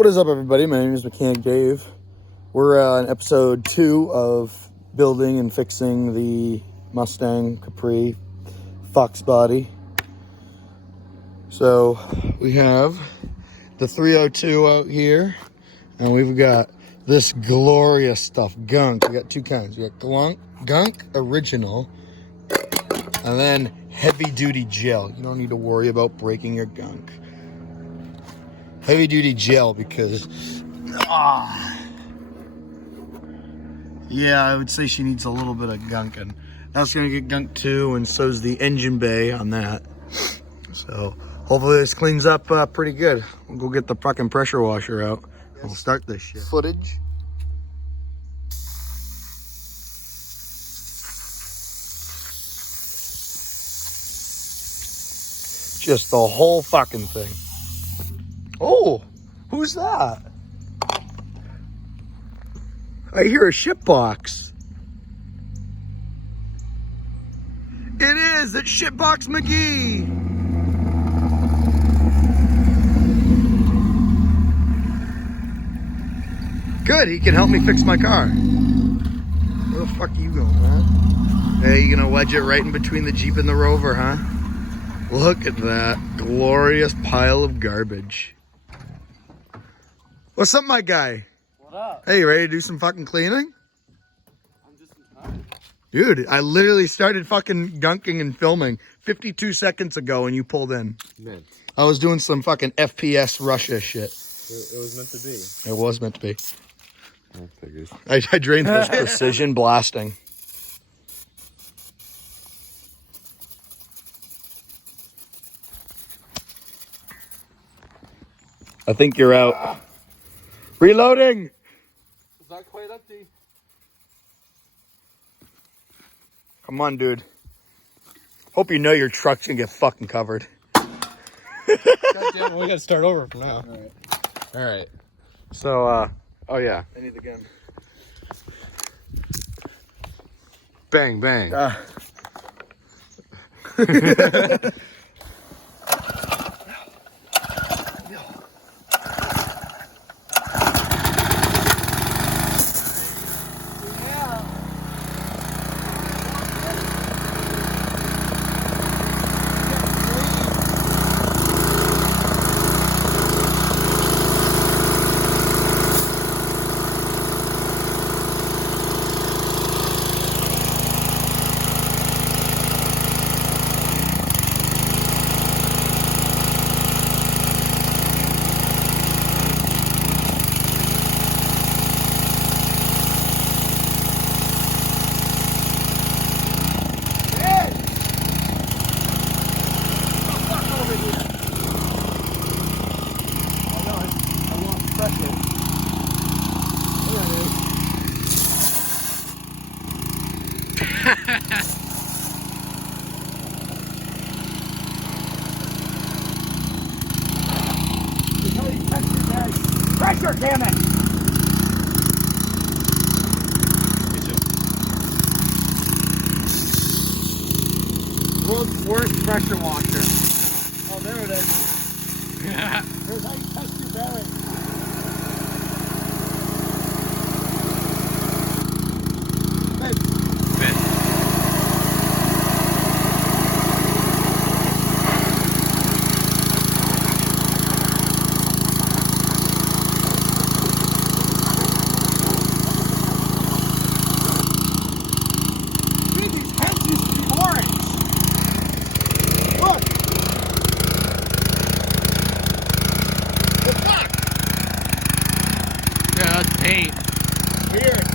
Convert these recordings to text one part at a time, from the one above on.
What is up, everybody? My name is Mechanic Dave. We're on episode 2 of building and fixing the Mustang Capri Fox body. So we have the 302 out here, and we've got this glorious stuff, gunk. We got two kinds. We got gunk original, and then heavy duty gel. You don't need to worry about breaking your gunk. Heavy duty gel because, yeah, I would say she needs a little bit of gunking. That's gonna get gunked too, and so's the engine bay on that. So hopefully this cleans up pretty good. We'll go get the fucking pressure washer out. Yes. We'll start this shit. Footage. Just the whole fucking thing. Oh, who's that? I hear a ship box. It is. It's Shipbox McGee. Good. He can help me fix my car. Where the fuck are you going, man? Hey, you gonna wedge it right in between the Jeep and the Rover, huh? Look at that glorious pile of garbage. What's up, my guy? What up? Hey, you ready to do some fucking cleaning? I'm just in time. Dude, I literally started fucking gunking and filming 52 seconds ago and you pulled in. Man. I was doing some fucking FPS Russia shit. It was meant to be. It was meant to be. I figured. I drained this precision blasting. I think you're out. Reloading! It's not quite empty. Come on, dude. Hope you know your truck's gonna get fucking covered. Goddamn, we gotta start over from now. Alright. So, Oh yeah. I need the gun. Bang, bang. Pressure, damn it! World's worst pressure washer. Oh, there it is. Here's how you test your bearings. Paint. Weird.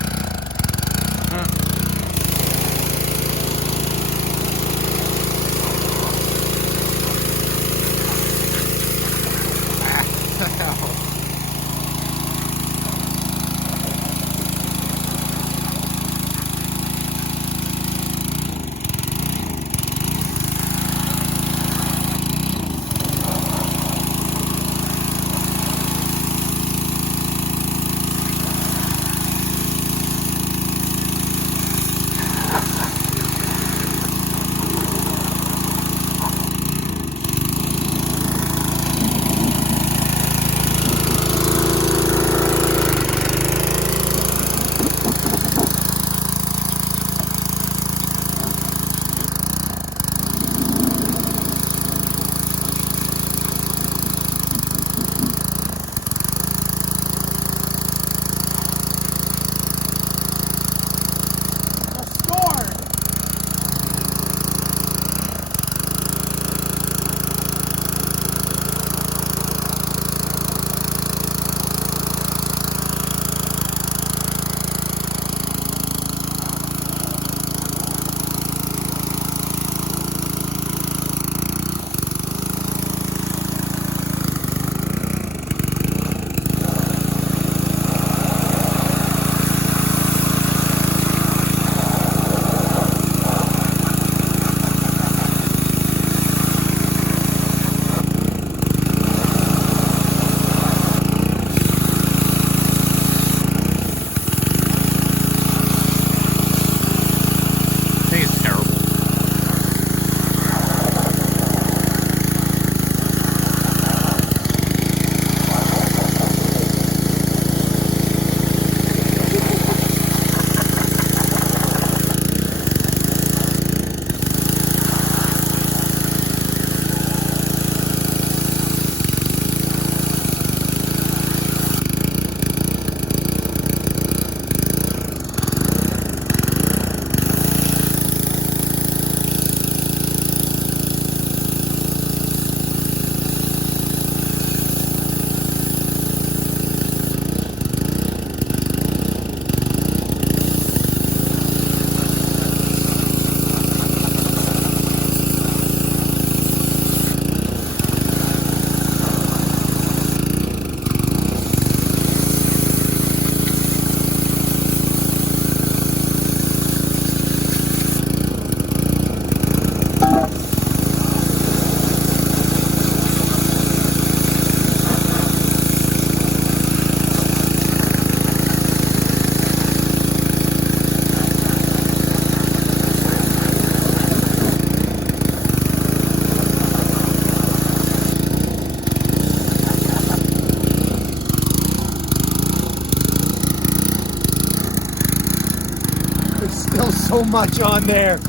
so much on there.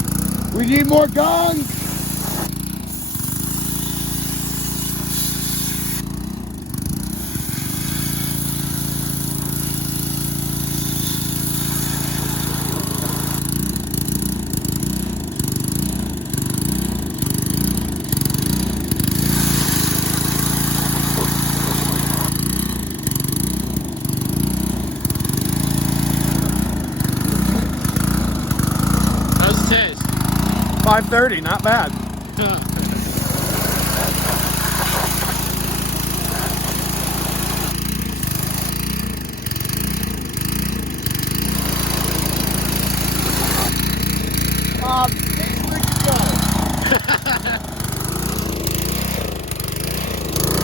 We need more guns. How's it taste? 530, not bad.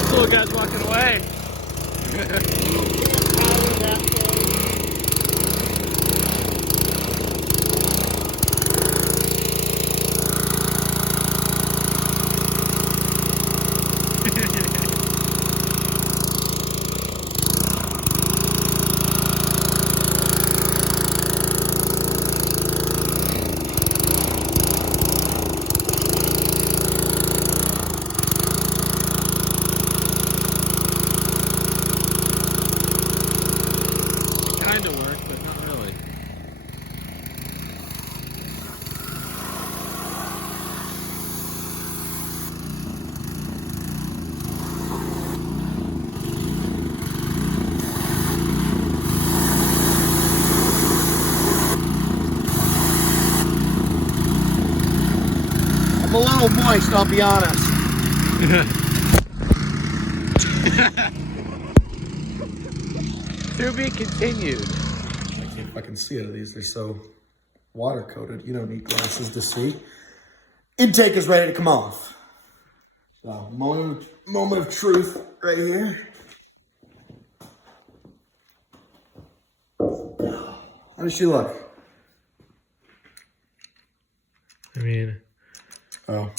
Cool guys walking away. Kind of work, but not really. I'm a little moist, I'll be honest. To be continued. I can't if I can see it. These are so water coated. You don't need glasses to see. Intake is ready to come off. So moment of truth right here. How does she look? I mean, Oh.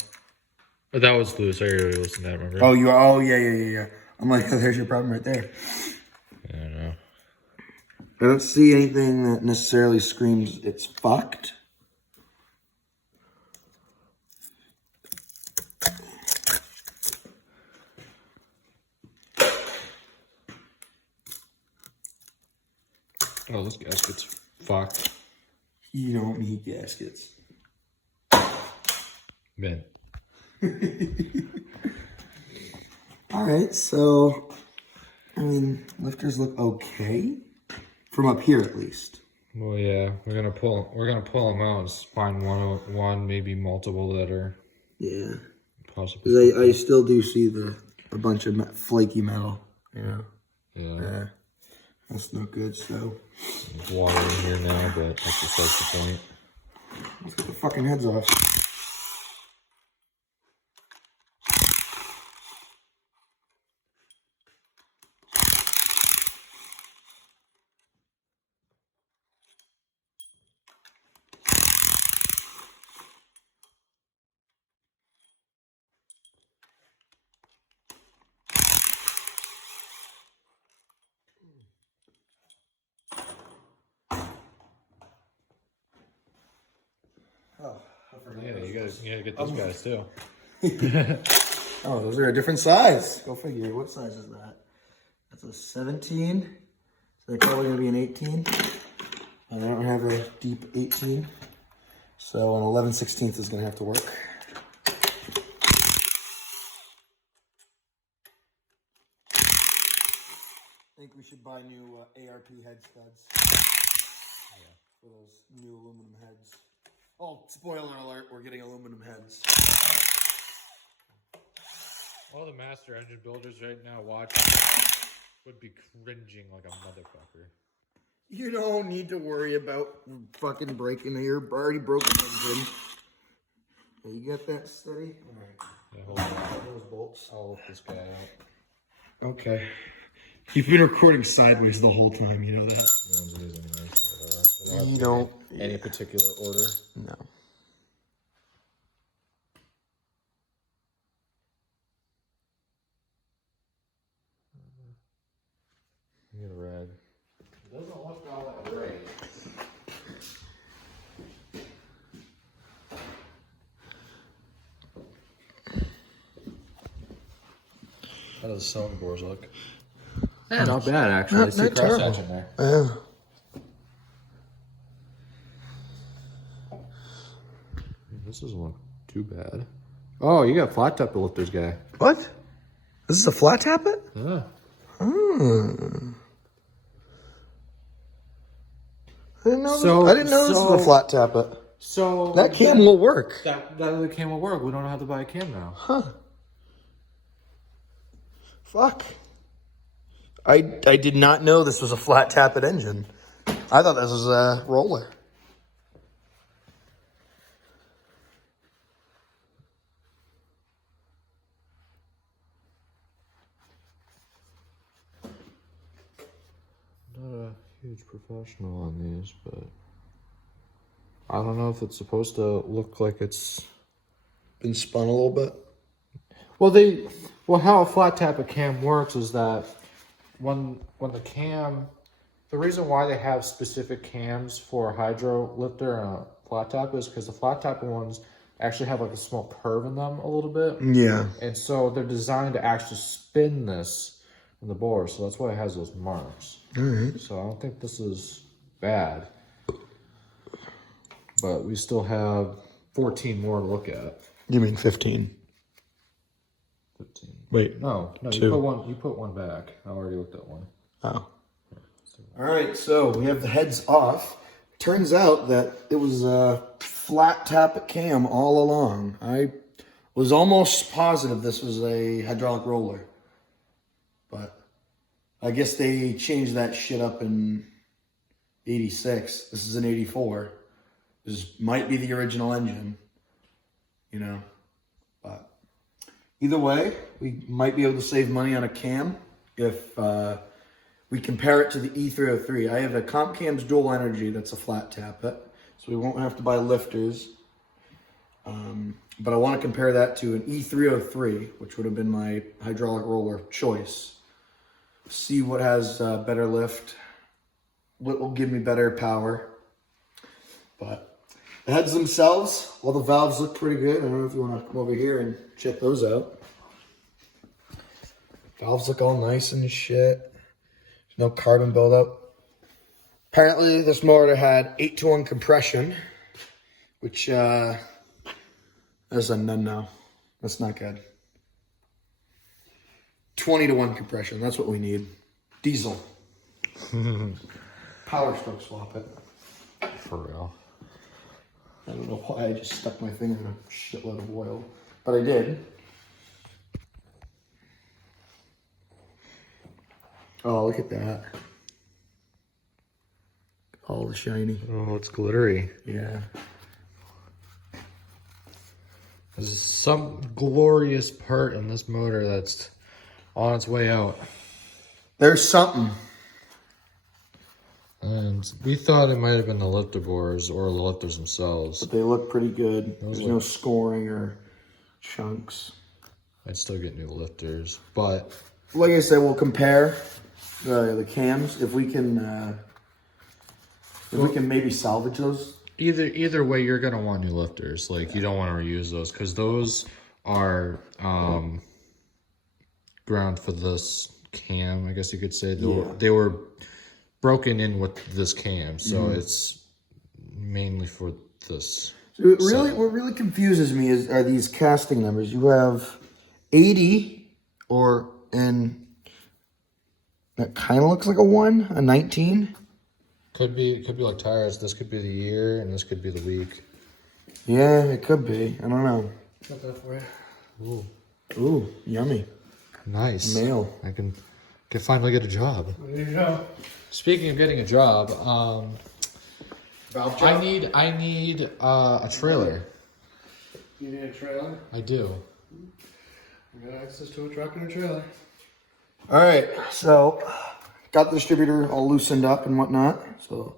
but that was loose. I already listened to that, remember? Oh, you are. Oh, yeah. I'm like, oh, there's your problem right there. I don't know. I don't see anything that necessarily screams it's fucked. Oh, this gasket's fucked. You don't need gaskets. Man. All right, so I mean, lifters look okay from up here at least. Well, yeah, we're gonna pull them out and find one, maybe multiple that are Yeah, possibly. 'cause I still do see a bunch of flaky metal. Yeah, Yeah. That's no good. So There's water in here now, but that's besides the point. let's get the fucking heads off. Oh, I forgot. Yeah, you gotta get those guys too. Oh, those are a different size. Go figure. What size is that? That's a 17. So they're probably going to be an 18. And I don't have a deep 18. So an 11/16 is going to have to work. I think we should buy new ARP head studs. For those new aluminum heads. Oh, spoiler alert, we're getting aluminum heads. All the master engine builders right now watching would be cringing like a motherfucker. You don't need to worry about fucking breaking your already broken engine. You got that steady? Alright. Yeah, hold on. Those bolts. I'll lift this guy out. Okay. You've been recording sideways the whole time, you know that? No one's losing this. Whatever. You don't. Any particular order? No. Get a red. Doesn't look all that great. How does the cylinder bores look? Yeah, not bad actually. Not- I see not a cross terrible. hatch in there. Yeah. This doesn't look too bad. Oh, you got flat top lifters, guy. What? This is a flat tappet? Yeah. I didn't know. So- I didn't know this was a so- flat tappet. So That cam will work. That other cam will work. We don't have to buy a cam now. Huh. Fuck. I did not know this was a flat tappet engine. I thought this was a roller. Not a huge professional on these, but I don't know if it's supposed to look like it's. Been spun a little bit. Well, how a flat tappet cam works is that when the cam, the reason why they have specific cams for a hydro lifter and a flat tap is because the flat tap ones actually have like a small curve in them a little bit, Yeah. and so they're designed to actually spin this in the bore, so that's why it has those marks. All right. So I don't think this is bad, but we still have 14 more to look at. You mean 15? 15. Wait. No, Two. you put one back. I already looked at one. Oh. All right, so we have the heads off. Turns out that it was a flat tappet cam all along. I was almost positive this was a hydraulic roller. But I guess they changed that shit up in 86. This is an 84. This might be the original engine, you know. But either way, we might be able to save money on a cam if we compare it to the E303. I have a Comp Cams Dual Energy that's a flat tappet, so we won't have to buy lifters. But I want to compare that to an E303, which would have been my hydraulic roller choice. See what has better lift, what will give me better power. But the heads themselves, well, the valves look pretty good. I don't know if you want to come over here and check those out. Valves look all nice and shit. There's no carbon buildup. Apparently, this motor had 8-to-1 compression, which is a no-no. That's not good. 20-to-1 compression. That's what we need. Diesel. Power stroke swap it. For real. I don't know why I just stuck my finger in a shitload of oil, but I did. Oh, look at that. All the shiny. Oh, it's glittery. Yeah. There's some glorious part in this motor that's on its way out. There's something. And we thought it might have been the lifter bores or the lifters themselves. But they look pretty good. Those There's no scoring or chunks. I'd still get new lifters, but Like I said, we'll compare the cams. If we can maybe salvage those. either way, you're gonna want new lifters. Like you don't want to reuse those because those are ground for this cam. I guess you could say they were broken in with this cam, so it's mainly for this. So what really confuses me are these casting numbers. You have 80 and that kind of looks like a 1, a 19. Could be like tires. This could be the year, and this could be the week. Yeah, it could be. I don't know. Got that for you. Ooh, yummy. Nice. Mail. I can finally get a job. There you go. Speaking of getting a job, Valve I need a trailer. You need a trailer? I do. You got access to a truck and a trailer. All right, so got the distributor all loosened up and whatnot. So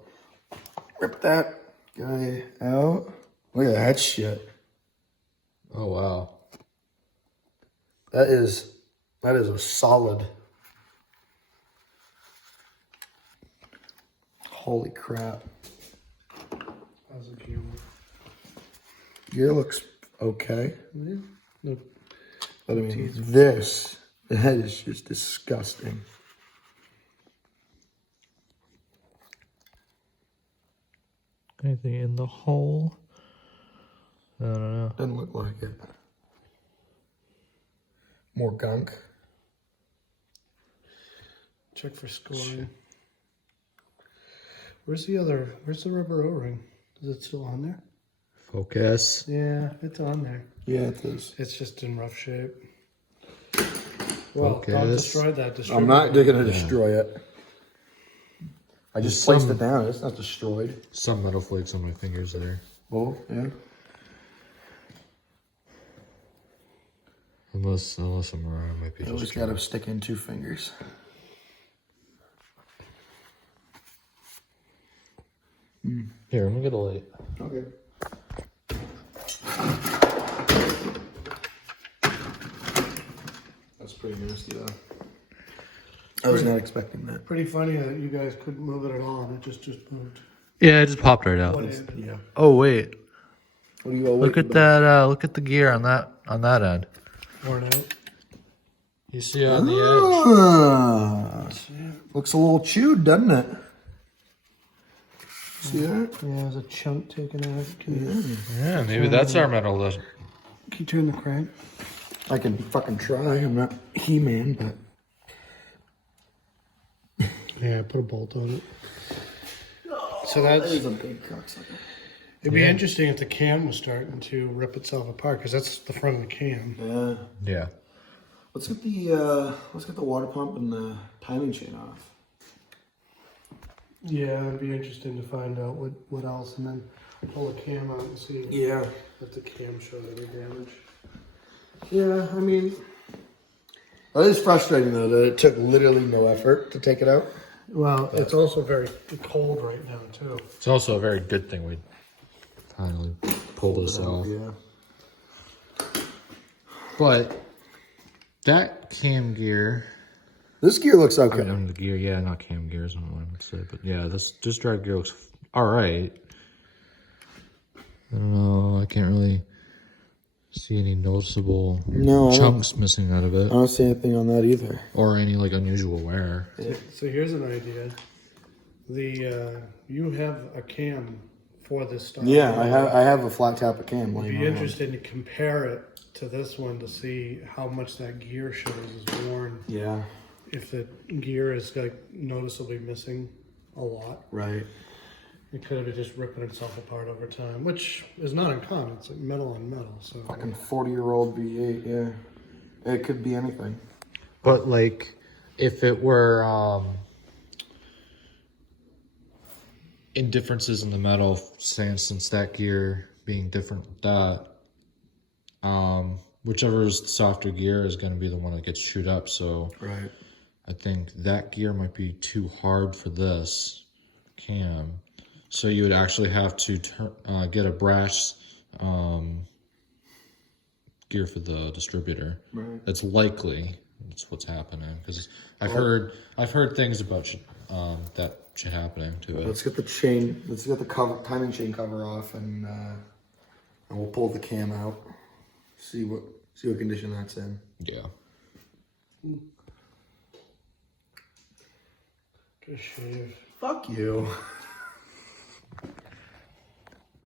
rip that guy out. Look at that shit. Oh wow. That is a solid. Holy crap. How's the gear Gear looks okay. work? No. But I mean, this That is just disgusting. Anything in the hole? I don't know. Doesn't look like it. More gunk. Check for scoring. Where's the rubber O-ring? Is it still on there? Focus. Yeah, it's on there. Yeah, it is. It's just in rough shape. Well, don't Focus. destroy that. I'm not gonna destroy it. I just There's placed some- it down. It's not destroyed. Some metal flakes on my fingers there. Oh, yeah. Unless I'm wrong, it might be I just. just gotta stick in 2 fingers. Here, let me get a light. Okay. That's pretty nasty though. I was not expecting that. Pretty funny that you guys couldn't move it at all, and it just moved. Yeah, it just popped right out. Yeah. Oh wait, What do you all look at that! Look at the gear on that end. Worn out. You see on the Ah, looks a little chewed, doesn't it? See that? Yeah, there's a chunk taken out. edge. Yeah, maybe that's our metal. Can you turn the crank? I can fucking try. I'm not He-Man, but Yeah, put a bolt on it. So that's. a big cocksucker. It'd be interesting if the cam was starting to rip itself apart, because that's the front of the cam. Yeah. Yeah. Let's get the water pump and the timing chain off. Yeah, it'd be interesting to find out what else, and then pull the cam out and see Yeah. if the cam showed any damage. Yeah, I mean, That is frustrating though that it took literally no effort to take it out. well, it's also very cold right now too. It's also a very good thing we finally pulled this off. Yeah. But that cam gear, This gear looks okay. the gear, yeah, not cam gears, I don't know what I would say, but yeah, this drive gear looks all right. I don't know, I can't really see any noticeable No, I don't- chunks missing out of it, I don't see anything on that either. or any like unusual wear. So here's an idea. You have a cam for this stuff. Yeah, I have a flat top of cam I'd laying be around. interested to compare it to this one to see how much that gear shows is worn. Yeah, If the gear is like noticeably missing a lot, right. it could have just ripping itself apart over time, which is not uncommon. It's like metal on metal. So Fucking 40-year-old V8, yeah. It could be anything. But like, if it were indifferences in the metal, say instance that gear being different, that whichever is the softer gear is going to be the one that gets chewed up. So Right. I think that gear might be too hard for this cam. So you would actually have to get a brass gear for the distributor. Right. It's likely that's what's happening because I've heard things about that shit happening to it. Let's get the chain. Let's get the timing chain cover off, and we'll pull the cam out. See what condition that's in. Yeah. good shave. Fuck you.